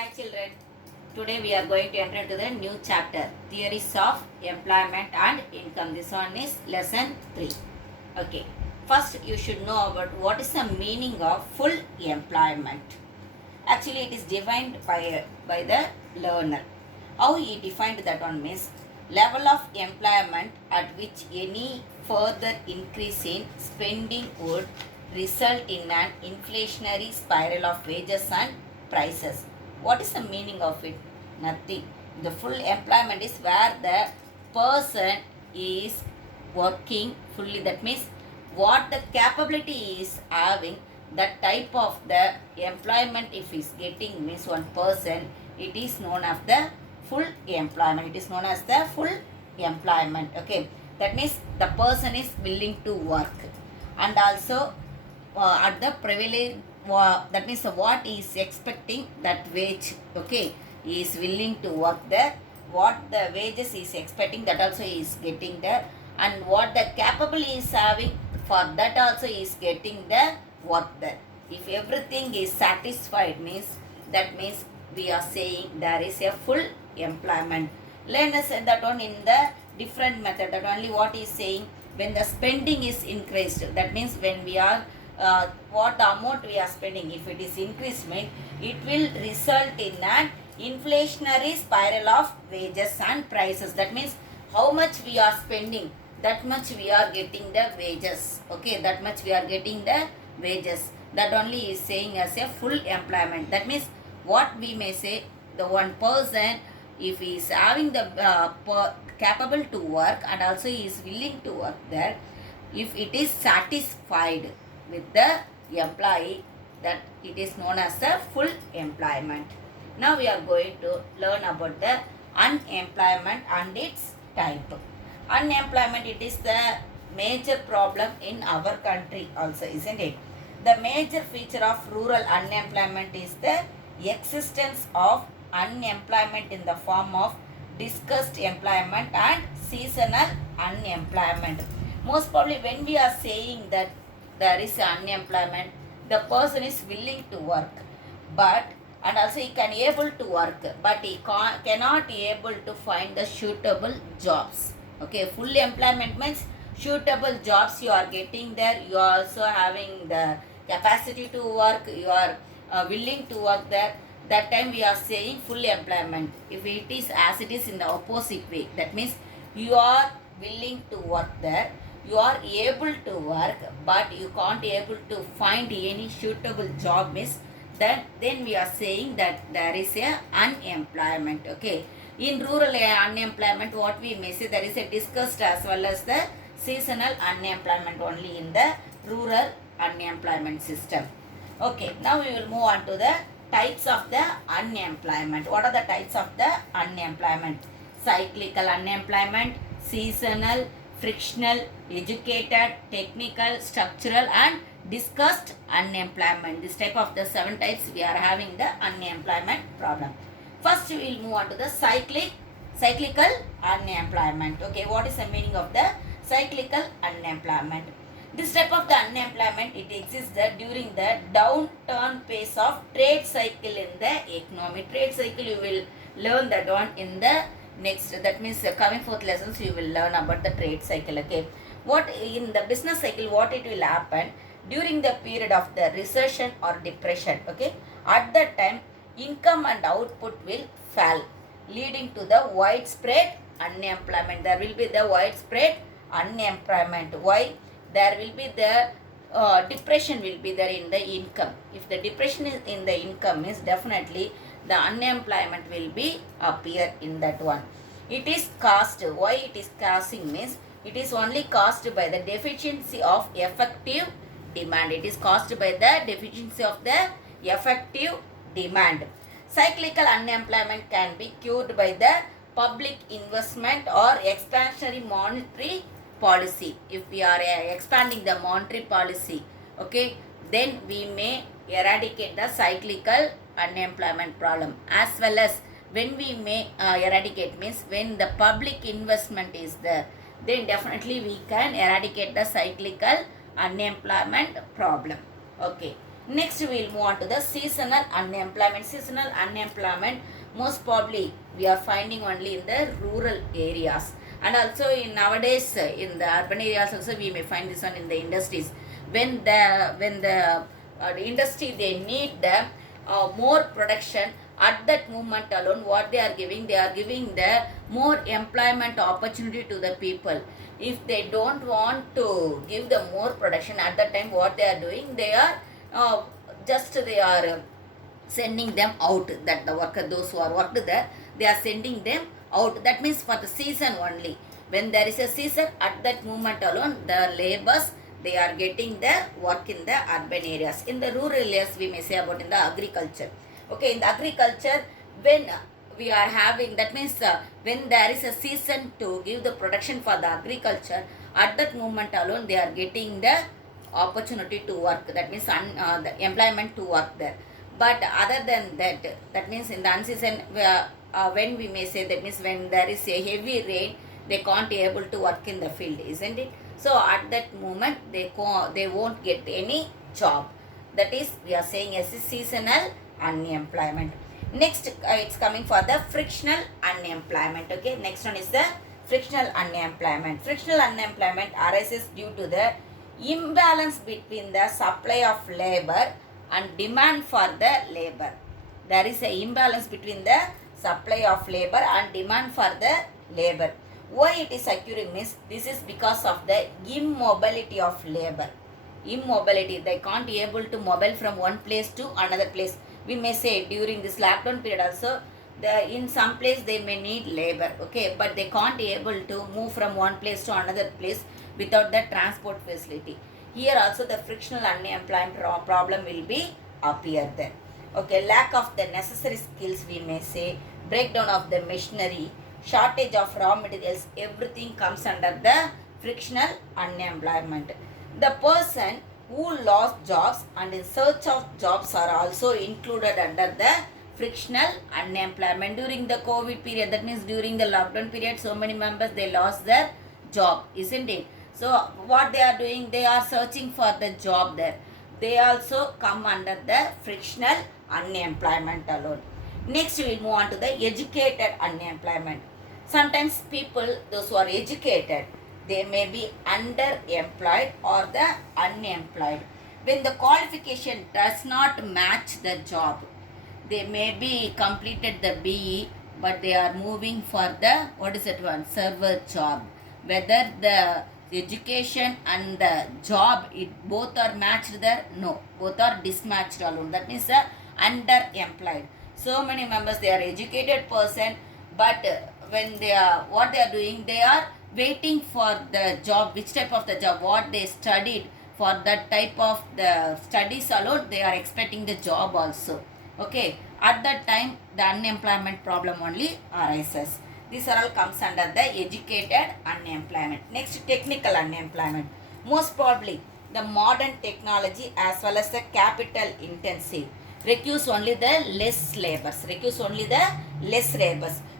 Hi children, today we are going to enter into the new chapter, Theories of Employment and Income. This one is lesson 3. Okay, first you should know about what is the meaning of full employment. Actually it is defined by the learner. How he defined that one means level of employment at which any further increase in spending would result in an inflationary spiral of wages and prices. What is the meaning of it? Nothing. The full employment is where the person is working fully. That means what the capability is having, that type of the employment if is getting means one person, it is known as the full employment. It is known as the full employment. Okay, that means the person is willing to work and also at the privilege, that means what he is expecting, that wage. Okay, he is willing to work there. What the wages he is expecting, that also he is getting there, and what the capable he is having, for that also he is getting the work there. If everything is satisfied means, that means we are saying there is a full employment. Learners said that one in the different method, that only what is saying, when the spending is increased, that means when we are what the amount we are spending, if it is increased, it will result in an inflationary spiral of wages and prices. That means how much we are spending, that much we are getting the wages. Okay, that much we are getting the wages. That only is saying as a full employment. That means what we may say, the one person, if he is having the capable to work and also he is willing to work there, if it is satisfied with the employee, that it is known as the full employment. Now we are going to learn about the unemployment and its type. Unemployment, it is the major problem in our country also, isn't it? The major feature of rural unemployment is the existence of unemployment in the form of discussed employment and seasonal unemployment. Most probably when we are saying that there is unemployment, the person is willing to work, but and also he can able to work, but he cannot able to find the suitable jobs. Okay, full employment means suitable jobs you are getting there, you are also having the capacity to work, you are willing to work there. That time we are saying full employment. If it is as it is in the opposite way, that means you are willing to work there, you are able to work, but you can't able to find any suitable job, means then we are saying that there is a unemployment. Okay, in rural unemployment, what we may say, there is a discussed as well as the seasonal unemployment only in the rural unemployment system. Okay, now we will move on to the types of the unemployment. What are the types of the unemployment? Cyclical unemployment, seasonal, frictional, educated, technical, structural and discussed unemployment. This type of the 7 types we are having the unemployment problem. First we will move on to the cyclical unemployment. Okay, what is the meaning of the cyclical unemployment? This type of the unemployment, it exists during the downturn phase of trade cycle in the economy. Trade cycle you will learn that one in the next, that means coming forth lessons you will learn about the trade cycle. Okay, what in the business cycle, what it will happen during the period of the recession or depression. Okay, at that time income and output will fall, leading to the widespread unemployment. There will be the widespread unemployment. Why? There will be the depression will be there in the income. If the depression is in the income, is definitely the unemployment will be appear in that one. It is caused, why it is causing means, it is only caused by the deficiency of effective demand. It is caused by the deficiency of the effective demand. Cyclical unemployment can be cured by the public investment or expansionary monetary policy. If we are expanding the monetary policy, okay, then we may eradicate the cyclical unemployment problem. As well as when we may eradicate means when the public investment is there, then definitely we can eradicate the cyclical unemployment problem. Okay, Next, we will move on to the seasonal unemployment. Seasonal unemployment, most probably we are finding only in the rural areas, and also in nowadays in the urban areas also we may find this one in the industries. When the industry, they need the more production, at that moment alone what they are giving the more employment opportunity to the people. If they don't want to give the more production, at that time what they are doing, they are uh, just they are sending them out, that the worker, those who are worked there, they are sending them out. That means for the season only. When there is a season, at that moment alone the laborers, they are getting the work in the urban areas. In the rural areas, we may say about in the agriculture. Okay, in the agriculture, when we are having, that means when there is a season to give the production for the agriculture, at that moment alone they are getting the opportunity to work. That means the employment to work there. But other than that, that means in the unseason, when we may say, that means when there is a heavy rain, they can't be able to work in the field, isn't it? So at that moment they won't get any job. That is, we are saying as a seasonal unemployment. Next, it's coming for the frictional unemployment. Okay, next one is the frictional unemployment. Frictional unemployment arises due to the imbalance between the supply of labor and demand for the labor. There is an imbalance between the supply of labor and demand for the labor. Why it is occurring means, this is because of the immobility of labor. Immobility, they can't be able to mobile from one place to another place. We may say during this lockdown period also, in some place they may need labor, okay, but they can't be able to move from one place to another place without the transport facility. Here also the frictional unemployment problem will be appear there. Okay, lack of the necessary skills, we may say, breakdown of the machinery, shortage of raw materials, everything comes under the frictional unemployment. The person who lost jobs and in search of jobs are also included under the frictional unemployment during the COVID period. That means during the lockdown period, so many members, they lost their job, isn't it? So what they are doing, they are searching for the job there. They also come under the frictional unemployment alone. Next, we will move on to the educated unemployment. Sometimes people, those who are educated, they may be underemployed or the unemployed. When the qualification does not match the job, they may be completed the BE, but they are moving for the, what is it one, server job. Whether the education and the job, it both are matched there? No, both are mismatched alone. That means underemployed. So many members, they are educated person, but when they are, what they are doing, they are waiting for the job, which type of the job, what they studied, for that type of the studies alone, they are expecting the job also. Okay, at that time the unemployment problem only arises. These are all comes under the educated unemployment. Next, technical unemployment. Most probably the modern technology as well as the capital intensive requires only the less labors,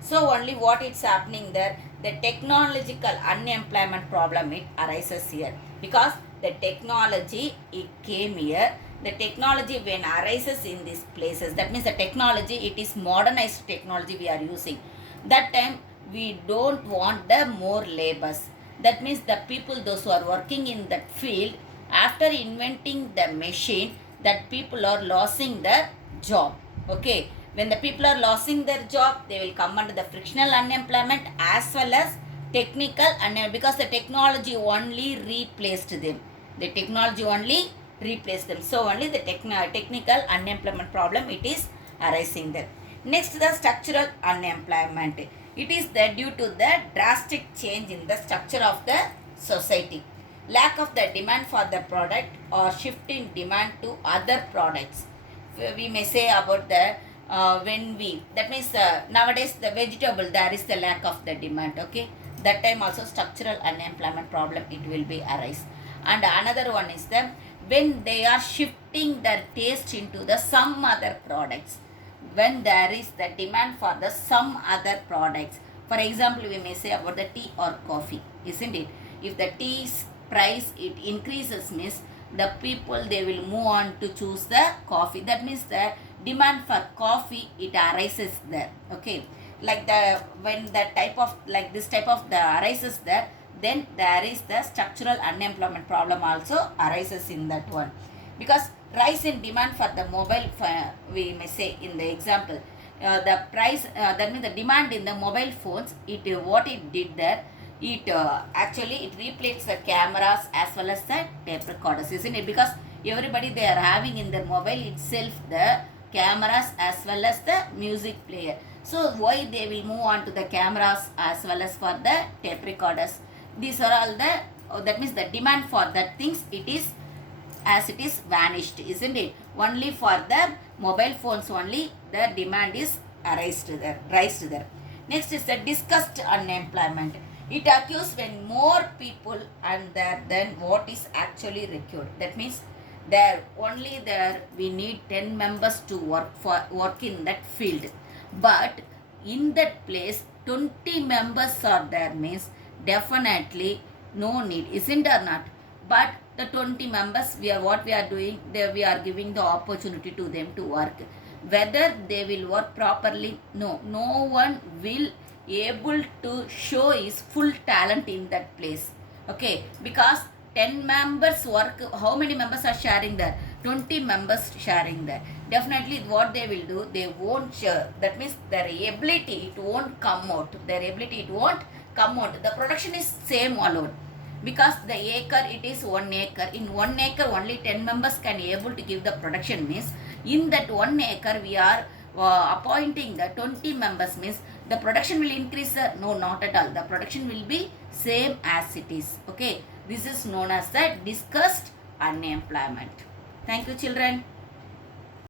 so only what it's happening there, the technological unemployment problem, it arises here, because the technology, it came here. The technology when arises in these places, that means the technology, it is modernized technology we are using. That time we don't want the more labors. That means the people, those who are working in that field, after inventing the machine, that people are losing their job. Okay, when the people are losing their job, they will come under the frictional unemployment as well as technical unemployment, because the technology only replaced them. The technology only replaced them. So only the technical unemployment problem, it is arising there. Next, the structural unemployment. It is there due to the drastic change in the structure of the society. Lack of the demand for the product or shift in demand to other products. We may say about the that means nowadays the vegetable, there is the lack of the demand. Okay, that time also structural unemployment problem, it will be arise. And another one is the when they are shifting their taste into the some other products, when there is the demand for the some other products. For example, we may say about the tea or coffee, isn't it? If the tea's price, it increases means the people they will move on to choose the coffee. That means the demand for coffee it arises there. Okay, like the when the type of like this type of the arises there, then there is the structural unemployment problem also arises in that one, because rise in demand for the mobile we may say in the example, the price that means the demand in the mobile phones, it what it did there, it actually it replaced the cameras as well as the tape recorders, isn't it? Because everybody they are having in their mobile itself the cameras as well as the music player. So why they will move on to the cameras as well as for the tape recorders? These are all the that means the demand for that things it is as it is vanished, isn't it? Only for the mobile phones only the demand is raised there. Next is the discussed unemployment. It occurs when more people and there than what is actually required. That means there only there we need 10 members to work in that field, but in that place 20 members are there, means definitely no need, isn't or not? But the 20 members we are what we are doing there, we are giving the opportunity to them to work. Whether they will work properly, no one will able to show his full talent in that place. Okay, because 10 members work, how many members are sharing there? 20 members sharing there. Definitely what they will do, they won't share. That means their ability it won't come out. Their ability it won't come out. The production is same alone, because the acre it is 1 acre. In 1 acre only 10 members can able to give the production, means in that 1 acre we are appointing the 20 members, means the production will increase. No, not at all. The production will be same as it is. Okay, this is known as the discussed unemployment. Thank you, children.